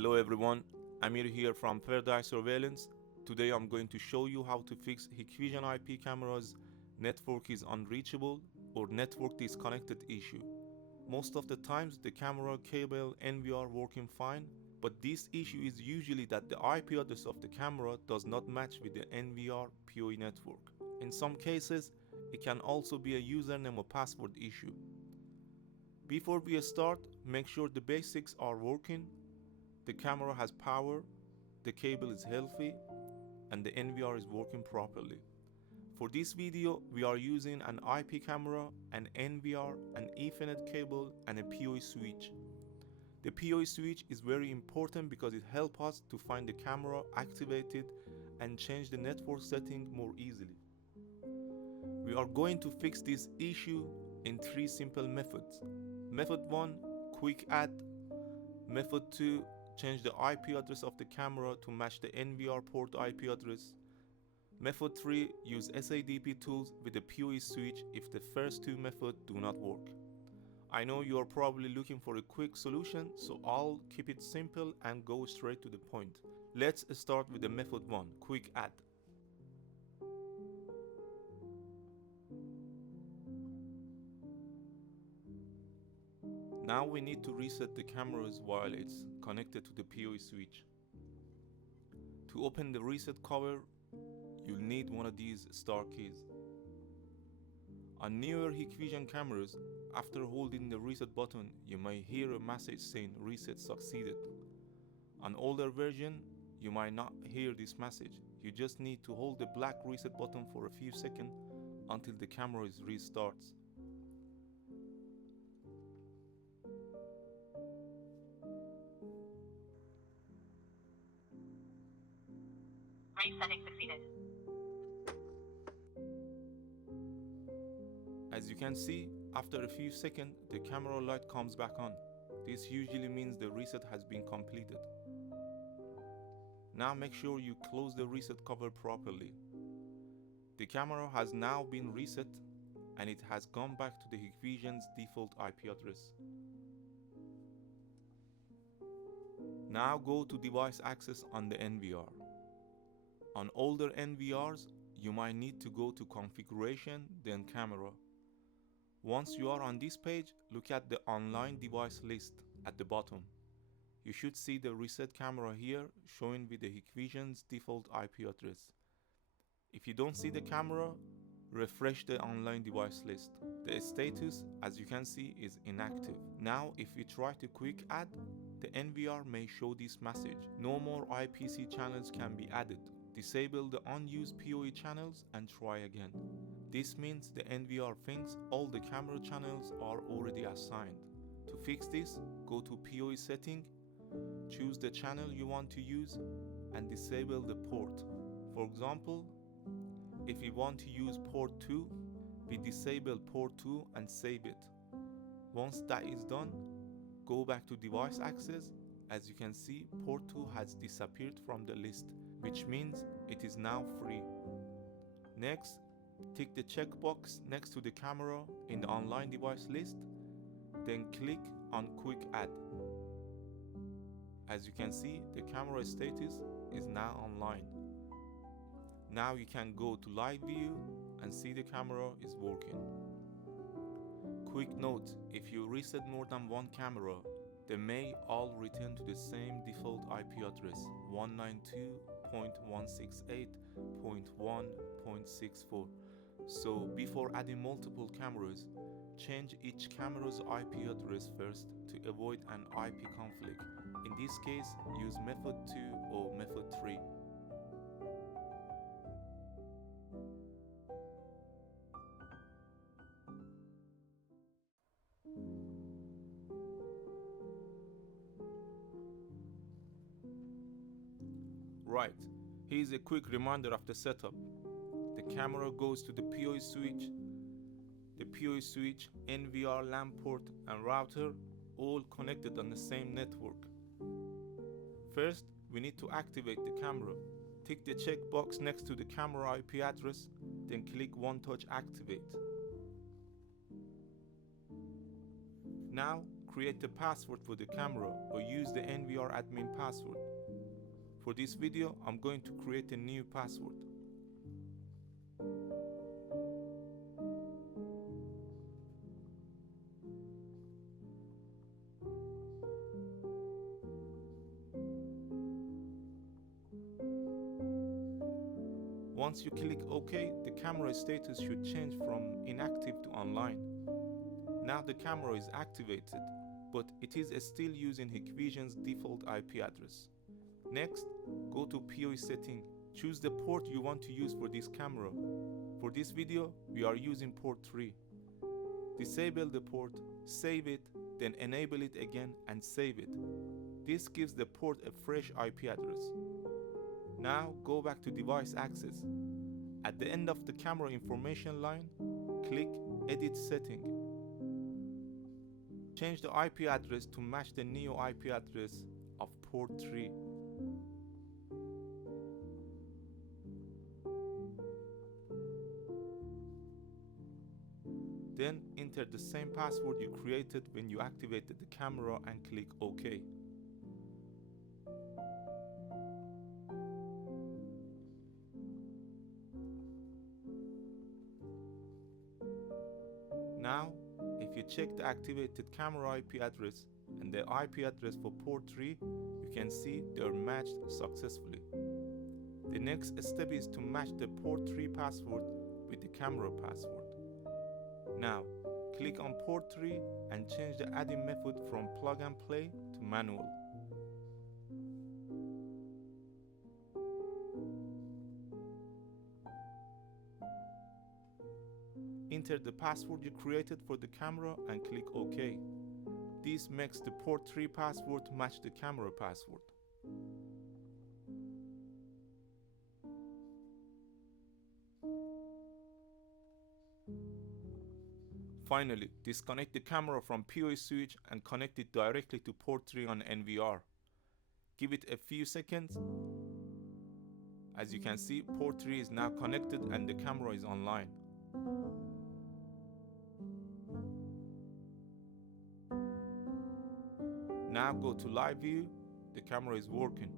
Hello everyone, Amir here from Paradise Surveillance. Today I'm going to show you how to fix Hikvision IP cameras network is unreachable or network disconnected issue. Most of the times the camera cable NVR working fine, but this issue is usually that the IP address of the camera does not match with the NVR PoE network. In some cases, it can also be a username or password issue. Before we start, make sure the basics are working. The camera has power, the cable is healthy, and the NVR is working properly. For this video, we are using an IP camera, an NVR, an Ethernet cable, and a PoE switch. The PoE switch is very important because it helps us to find the camera activated and change the network setting more easily. We are going to fix this issue in 3 simple methods. Method 1, quick add. Method 2, change the IP address of the camera to match the NVR port IP address. Method 3, use SADP tools with the PoE switch if the first 2 methods do not work. I know you are probably looking for a quick solution, so I'll keep it simple and go straight to the point. Let's start with the method 1, quick add. Now we need to reset the cameras while it's connected to the PoE switch. To open the reset cover, you'll need one of these star keys. On newer Hikvision cameras, after holding the reset button, you may hear a message saying reset succeeded. On older version, you might not hear this message. You just need to hold the black reset button for a few seconds until the camera restarts. Resetting succeeded. As you can see, after a few seconds, the camera light comes back on. This usually means the reset has been completed. Now make sure you close the reset cover properly. The camera has now been reset and it has gone back to the Hikvision's default IP address. Now go to device access on the NVR. On older NVRs, you might need to go to configuration, then camera. Once you are on this page, look at the online device list at the bottom. You should see the reset camera here showing with the Hikvision's default IP address. If you don't see the camera, refresh the online device list. The status, as you can see, is inactive. Now if we try to quick add, the NVR may show this message. No more IPC channels can be added. Disable the unused PoE channels and try again. This means the NVR thinks all the camera channels are already assigned. To fix this, go to PoE setting, choose the channel you want to use, and disable the port. For example, if we want to use port 2, we disable port 2 and save it. Once that is done, go back to device access. As you can see, port 2 has disappeared from the list, which means it is now free. Next, tick the checkbox next to the camera in the online device list, then click on quick add. As you can see, the camera status is now online. Now you can go to live view and see the camera is working. Quick note, if you reset more than one camera, they may all return to the same default IP address 192.168.1.64. So before adding multiple cameras, change each camera's IP address first to avoid an IP conflict. In this case, use method 2 or method 3. Right, here's a quick reminder of the setup. The camera goes to the PoE switch. The PoE switch, NVR LAN port and router all connected on the same network. First, we need to activate the camera. Tick the checkbox next to the camera IP address, then click One Touch Activate. Now, create the password for the camera or use the NVR NVR admin password. For this video, I'm going to create a new password. Once you click OK, the camera status should change from inactive to online. Now the camera is activated, but it is still using Hikvision's default IP address. Next, go to PoE setting, choose the port you want to use for this camera. For this video, we are using port 3. Disable the port, save it, then enable it again and save it. This gives the port a fresh IP address. Now go back to device access. At the end of the camera information line, click Edit Setting. Change the IP address to match the new IP address of port 3. Then enter the same password you created when you activated the camera and click OK. Now, if you check the activated camera IP address and the IP address for port 3, you can see they are matched successfully. The next step is to match the port 3 password with the camera password. Now, click on port 3 and change the adding method from plug and play to manual. Enter the password you created for the camera and click OK. This makes the port 3 password match the camera password. Finally, disconnect the camera from PoE switch and connect it directly to port 3 on NVR. Give it a few seconds. As you can see, port 3 is now connected and the camera is online. Now go to live view, the camera is working.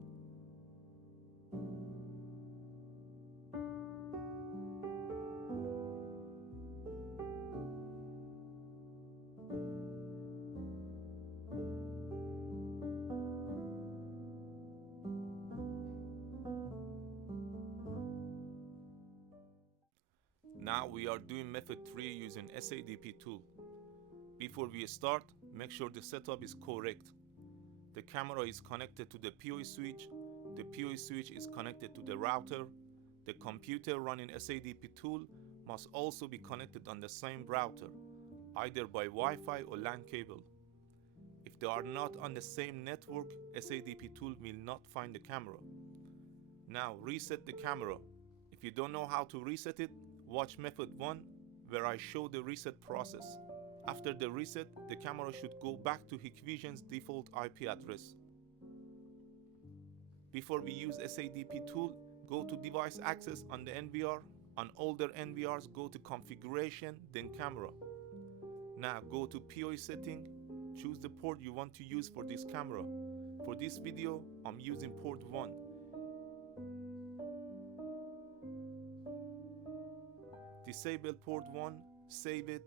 Now we are doing method 3 using SADP tool. Before we start, make sure the setup is correct. The camera is connected to the PoE switch, the PoE switch is connected to the router, the computer running SADP tool must also be connected on the same router, either by Wi-Fi or LAN cable. If they are not on the same network, SADP tool will not find the camera. Now reset the camera. If you don't know how to reset it, watch method 1 where I show the reset process. After the reset, the camera should go back to Hikvision's default IP address. Before we use SADP tool, go to device access on the NVR. On older NVRs, go to configuration, then camera. Now go to PoE setting, choose the port you want to use for this camera. For this video, I'm using port 1. Disable port 1, save it.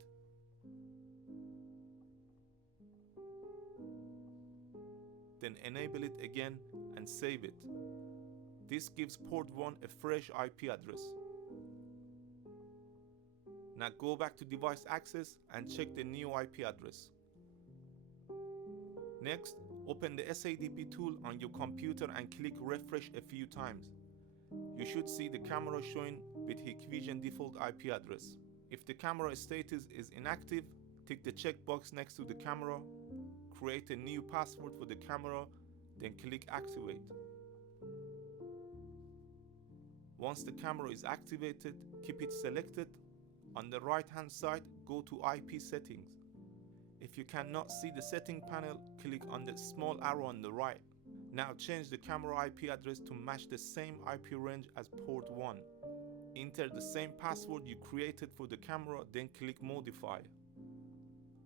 Then enable it again and save it. This gives port 1 a fresh IP address. Now go back to device access and check the new IP address. Next, open the SADP tool on your computer and click refresh a few times. You should see the camera showing with Hikvision default IP address. If the camera status is inactive, tick the checkbox next to the camera, create a new password for the camera, then click activate. Once the camera is activated, keep it selected. On the right hand side, go to IP settings. If you cannot see the setting panel, click on the small arrow on the right. Now change the camera IP address to match the same IP range as port 1. Enter the same password you created for the camera, then click modify.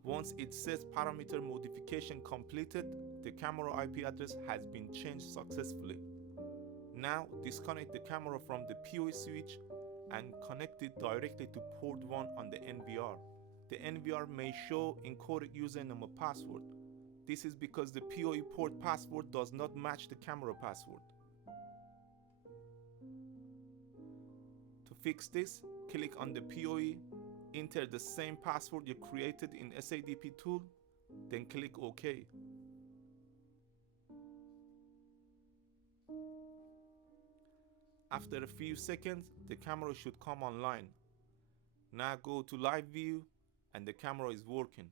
Once it says parameter modification completed, the camera IP address has been changed successfully. Now disconnect the camera from the PoE switch and connect it directly to port 1 on the NVR. The NVR may show incorrect username or password. This is because the PoE port password does not match the camera password. To fix this, click on the PoE, enter the same password you created in SADP Tool, then click OK. After a few seconds, the camera should come online. Now go to live view and the camera is working.